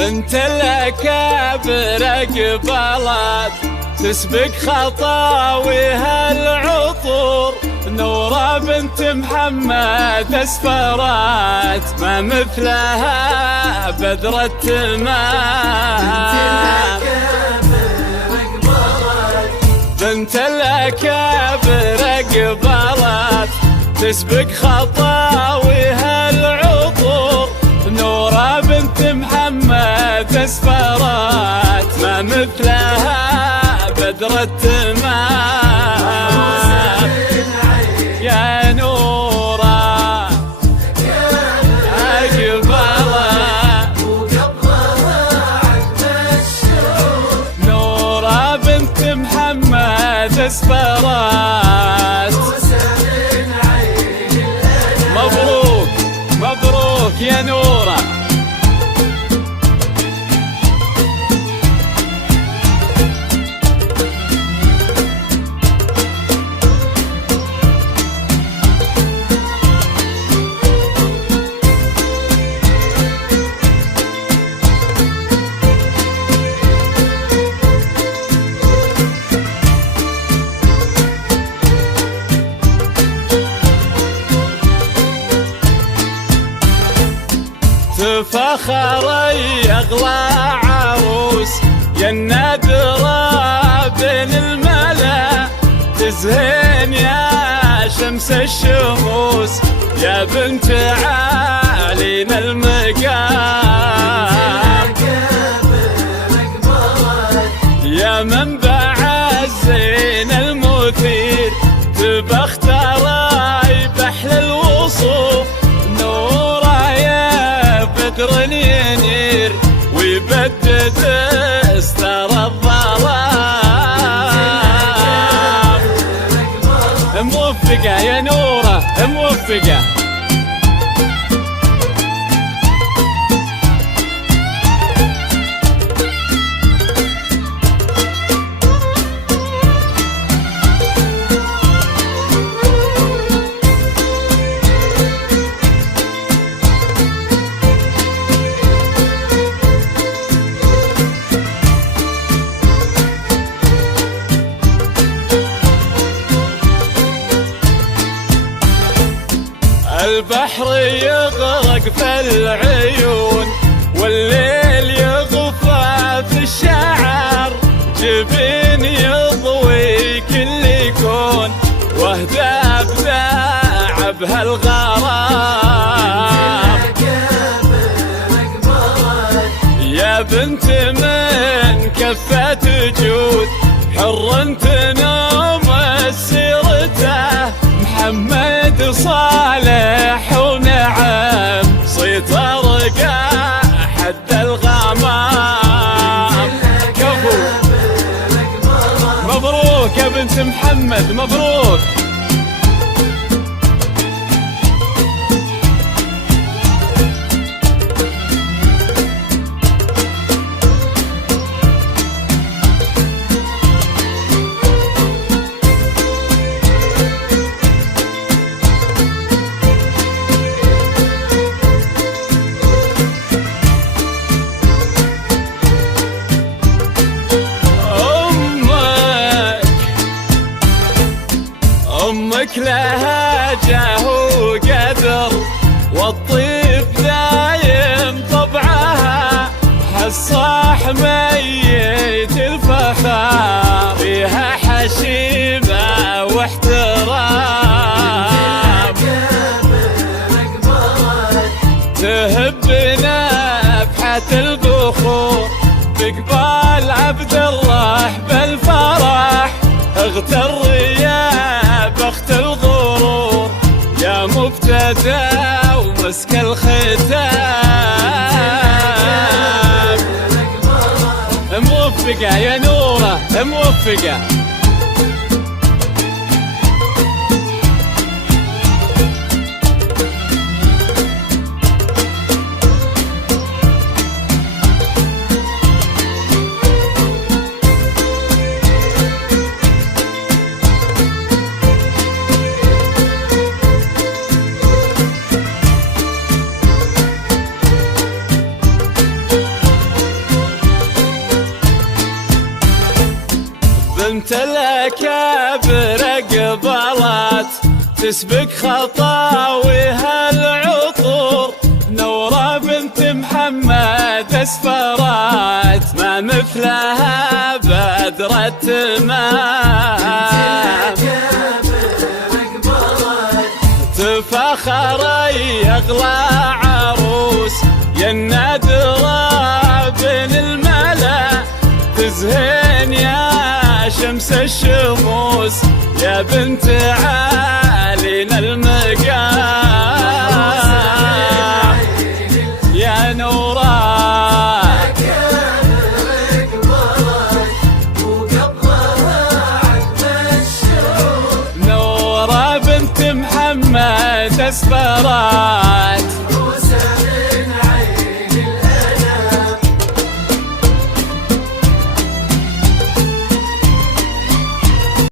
بنت الأكابر قبلت تسبق خطاويها العطور، نورة بنت محمد اسفرت ما مثلها بدر التمام. بنت الأكابر قبلت تسبق خطاويها العطور، نورة بنت محمد اسفرت ما مثلها بدر التمام. يا نورة أقبلت نورة بنت محمد اسفرت. مبروك مبروك يا نورة. تفخري أغلى عروس يا النادرة بين الملا، تزهين يا شمس الشموس يا بنت عالين المقام. يا منبع الزين المثير تبختري بحل الوصوف، نوره يا بدر ينير ويبدد استر الظلام. موفقة يا نورة موفقة. البحر يغرق في العيون والليل يغفى في الشعر، جبين يضوي كل كون واهدى بذاعب هالغرام. يا بنت من كفة جود حر تنوم سيرته، محمد صالح ونعم صيت رقا حد الغمام. كفو مبروك يا بنت محمد مبروك. أمك لها جاه وقدر والطيب دايم طبعها، حصاح ميت الفخار فيها حشيمة واحترام. تهب نفحة البخور بقبال عبد الله بالفرح، اغتر يا بخت الغرور يا مبتدى ومسك الختام. موفقة يا نورة موفقة. تسبق خطاويها العطور، نورة بنت محمد اسفرات ما مثلها بدر التمام. تفاخر يغلى عروس يا النادرة بين الملا، تزهين يا شمس الشموس يا بنت عالينا المقام. يا نورا نورا بنت محمد اسفرات